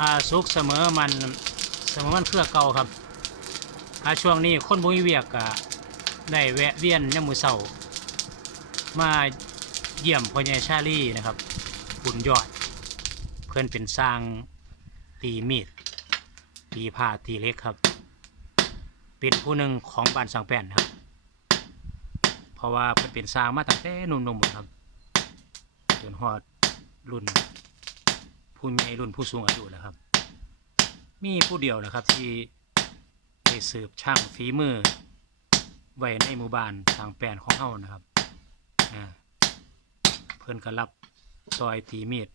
อาสุกเสมอมันเสมอมันเครือเก่าครับอาช่วงนี้คนบุญเวียกก็ได้แวะเวียนยามมือเสามาเยี่ยมพ่อใหญ่ชาลีนะครับบุญยอด เพื่อนเป็นสร้างตีมีดตีผ้าตีเล็กครับ เป็นผู้หนึ่งของบ้านสังแป้นครับ เพราะว่าเพิ่นเป็นสร้างมาตั้งแต่หนุ่มๆหมดครับจนฮอดรุ่น ผู้ใหญ่รุ่นผู้สูงอายุแล้วครับ มีผู้เดียวนะครับที่ได้สืบช่างฝีมือไว้ในหมู่บ้านทางแปลนของเฮานะครับเพิ่นก็รับซอยตีมีด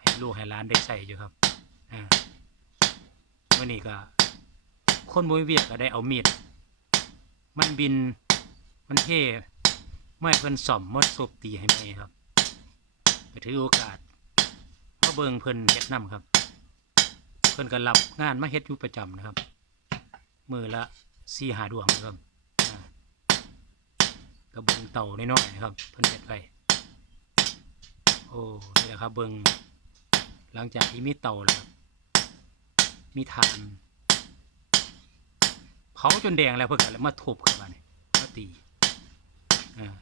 ให้ลูกให้หลานได้ใส่อยู่ครับอ่าเมื่อนี้ก็คนบุญเวียกก็ได้เอามีด มันบินมันเท่ไม่เพิ่นส่อมมดศพตีให้ไหมครับไปถือโอกาส มาเบิงเพิ่นเฮ็ดนํครับ เพิ่นก็รับงานมาเฮ็ดอยู่ประจำนะครับ มือละสี่หาดวงนะครับกระเบิงเต่าน้อยๆนะครับ เพิ่นเฮ็ดไว้โอ้นี่แหละครับเบิงหลังจากที่มีเต่าแล้วครับมีทานเผาจนแดงแล้วเพิ่นก็เลยมาทุบเข้ามานี่มาตีอ่า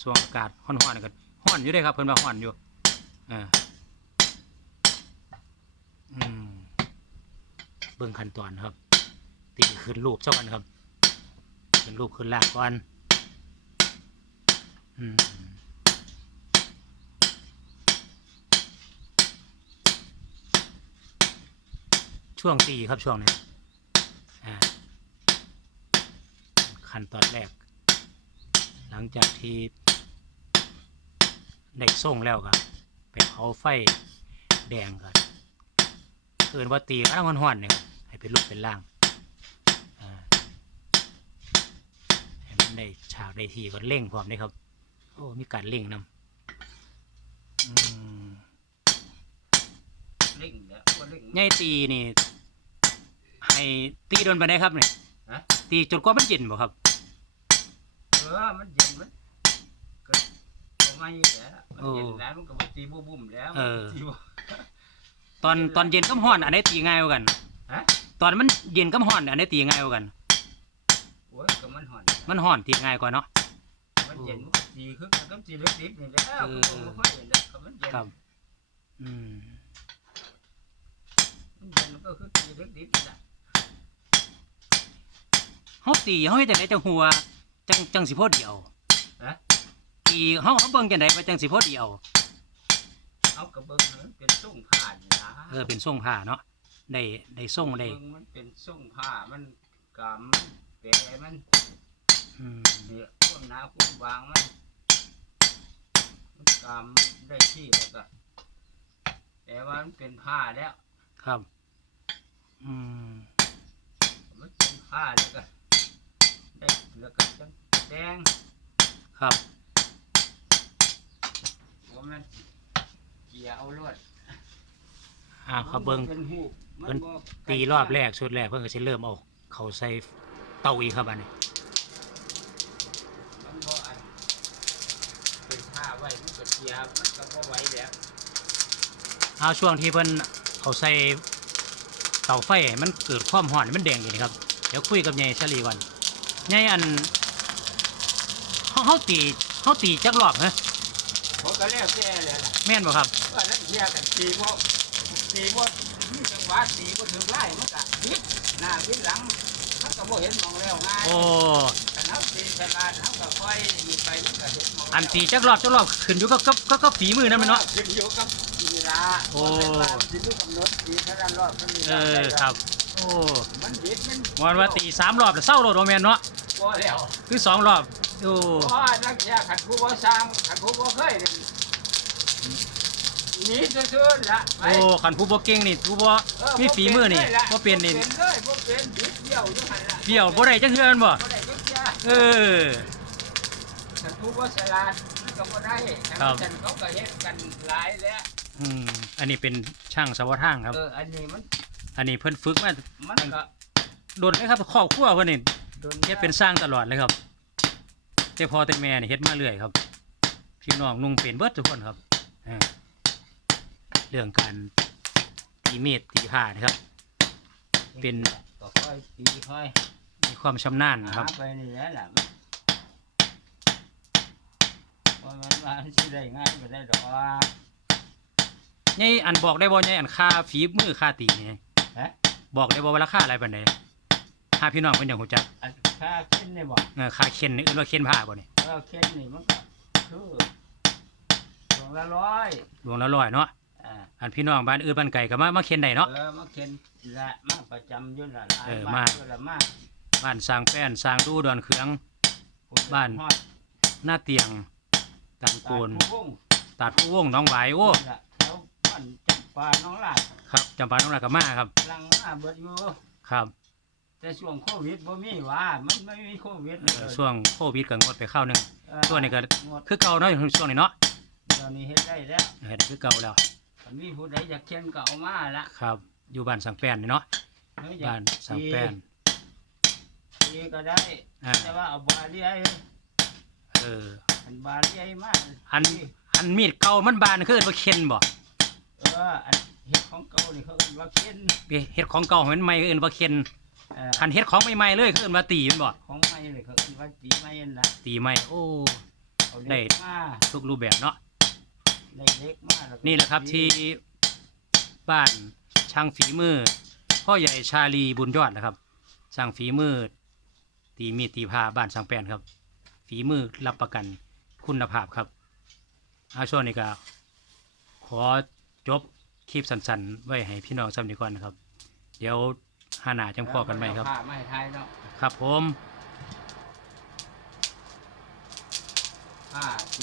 ช่วงอากาศร้อนๆก็ร้อนอยู่เด้ครับเพิ่นว่าร้อนอยู่ อ่าอืมเบิ่งขั้นตอนครับ ตีขึ้นรูปเจ้ากันครับขึ้นรูปขึ้นลากก่อนอืมช่วงตีครับช่วงนี้อ่าขั้นตอนแรก หลังจากที่ได้ส่งแล้วครับ ก็ไปเผาไฟแดงกันเอินว่าตีกระทั่งห้อนๆเนี่ยครับให้เป็นรูปเป็นร่างอ่าให้มันได้ฉากได้ทีก็เร่งพร้อมนี่ครับ โอ้มีการเร่งนำอืมเล่งแล้วว่าเล่งใหญ่ตีนี่ให้ตีโดนไปได้ครับเนี่ยฮะตีจนกว่ามันเย็นบ่ครับ เออมันเย็นมันก็ประ มาณนี้แหละมันเย็นแล้วมันก็บ่ตีบ่บุ่มแล้วเออ ตีบ่ตอนตอนเย็นกับห้อนอันไหนตีง่ายกว่ากัน ฮะตอนมันเย็นกับห้อนอันไหนตีง่ายกว่ากัน โอ้ยก็มันห่อนมันห้อนตีง่ายกว่าเนาะ มันเย็นมันก็ตีคือกันกับตีเล็กดิบนี่แหล้วเออก็บ่ค่อยเห็นแล้วก็มันเย็นครับ อืมมันเย็นมันก็คือตีเล็กดิบนี่แหละเฮาตีเฮาเฮ็ดจังไดจังหัวจังจังสิพอเดียวฮะ ตีเฮาเฮาเบิ่งจังไดว่าจังสิพอเดียวเอากระเบื้องให้มันเป็นส่งผ้านี่นะเออเป็นทรงผ้าเนาะได้ได้ทรงได้เบิ่งมันเป็นส่งผ้ามันกำมันแปรมันอืมเนี่ยพวกหนาพวกบางมันมันกำได้ที่แล้วก็แต่ว่ามันเป็นผ้าแล้วครับ อืมมันเป็นผ้าแล้วก็ได้แล้วก็จังแดงครับว่า มันเกี่ยเอาลวดอ่าเขาเบิ่งมันเป็นหูปเพิ่น บ่ตีรอบแรกชุดแรกเพิ่นก็สิเริ่มเอาเขาใส่เตาอีกครับอันนี้มันบ่อันเป็นผ้าไว้มันก็เกี่ยมันก็บ่ไหวแล้วเอาช่วงที่เพิ่นเอาใส่เตาไฟให้มันเกิดความร้อนให้มันแดงอยู่นี่ครับเดี๋ยวคุยกับยายชลีก่อนยายอันเฮาเฮาตีเฮาตีจักรอบฮะเพราะ ก็แล้วแต่แล้วล่ะแม่นบ่ครับ ว่านักเที่ยวกันตีบ่ตีบ่มีจังหวะตีบ่ถึงไล่มันก็วิดหน้าวิดหลังมันก็บ่เห็นมองแล้วง่ายโอ้ แต่เฮาตีฉลาดเฮาก็ค่อยหยิบไปมันก็เห็นมองแล้วอันตีจักรอบจักรอบขึ้นอยู่กับกับกับกับฝีมือนั่นแม่นเนาะ ขึ้นอยู่กับเวลาโอ้ขึ้นอยู่กับกำหนดตีเท่านั้นรอบมันมีเออครับ โอ้มันวิดมันวันว่าตีสามรอบแล้วเศร้าโลดบ่แม่นเนาะ บ่แล้ว คือสองรอบ โอ้ เพราะว่านักเที่ยวขันผู้บ่สร้างขันผู้บ่เคยนี่ห นีซื่อๆละไปโอ้คันผู้บ่เก่งนี่ผู้บ่มีฝีมือนี่บ่เป็นนี่บ่เป็นเลยบ่เป็นบิดเดี่ยวอยู่หั่นล่ะเดี่ยวบ่ได้จังเทื่อแม่นบ่บ่ได้จักเที่ยเออ ฉันผู้ว่าฉลาดมันก็บ่ได้แต่ครับ ฉันเขาก็เฮ็ดกันหลายแล้วอืมอันนี้เป็นช่างสวทางครับ เอออันนี้มันอันนี้เพิ่นฝึกมามันก็โดนเลยครับครอบครัวเพิ่นนี่โดนเฮ็ดเป็นสร้างตลอดเลยครับแต่พอแต่แม่นี่เฮ็ดมาเรื่อยครับพี่น้องนุ่งเป็นเบิดทุกคนครับอ่า เรื่องการตีมีดตีผ้านะครับ เป็นก็ค่อยตีค่อยมีความชำนาญนะครับหาไปนี่แหละล่ะเพราะมันว่าสิได้ง่ายก็ได้ดอกนี่อันบอกได้บ่นี่อันค่าฝีมือค่าตีนี่ฮะ บอกได้บ่ว่าราคาอะไรปานใดถ้าพี่น้องเพิ่นอยากรู้จักอันค่าเข็นนี่บ่เออค่าเข็นนี่เอื่นว่าเข็นผ้าบ่นี่เออเข็นนี่มันก็คือดวงละร้อยดวงละร้อยเนาะ อ่าอันพี่น้องบ้านอื่นบ้านไกลก็มามาเข็นได้เนาะ เออมาเข็นละมาประจำอยู่ละหลายเออบ้านมาอยู่ละมาบ้านสร้างแป้นสร้างดูดอนเขืองผู้บ้าน ฮอดหน้าเตียงตันโกนตาดผู้วงตัดผู้วงหน้องหวายโอ้นี่ล่ะแล้วบ้านจับปลาน้องลาดครับจำปาน้องลากามาครับลังมาเบิดอยู่ครับแต่ช่วงโควิดบ่มีว่า มันไม่มีโควิดเออช่วงโควิดก็งดไปข้าวหนึงเออช่วงนี้ก็งดคือเก่าเนาะช่วงนี้เนาะเดี๋ยวนี้เฮ็ดได้แล้วเฮ็ดคือเก่าแล้วถ้า มีผู้ใดอยากเข็นก็เอามาละครับ อยู่บ้านสังแป้นนี่เนาะเฮ้ยอยาบ้ากนสังแป้นตีก็ได้ อ่าแต่ว่าเอาบาเลียเออ อันบาเลียมาอัน อันมีดเก่ามันบานคือเอิ้นว่าเข็นบ่เอออันเฮ็ดของเก่านี่เขาเอิ้นว่าเข็นเฮ็ดของเก่าให้มันใหม่คือเอิ้นว่าเข็นเออคันเฮ็ดของใหม่ๆเลยคือเอิ้นว่าตีแมันบ่ของใหม่นี่เขาเอิ้นว่าตีใหม่นั่นล่ะตีใหม่โอ้ เอาได้เล็กมา ทุกรูปแบบเนาะ ได้เล็กมาแล้วก็นี่แหละครับที่บ้านช่างฝีมือพ่อใหญ่ชาลีบุญยอดนะครับช่างฝีมือตีมีดตีผ้าบ้านช่างแป้นครับ ฝีมือรับประกันคุณภาพครับเอาช่วงนี้ก็ขอจบคลิปสั้นๆ ไว้ให้พี่น้องซ้ำนี้ก่อนนะครับ เดี๋ยวหาหนาจังพอกันไหมครับเอาผ้ามาให้ทายเนาะครับผม ผ้าตี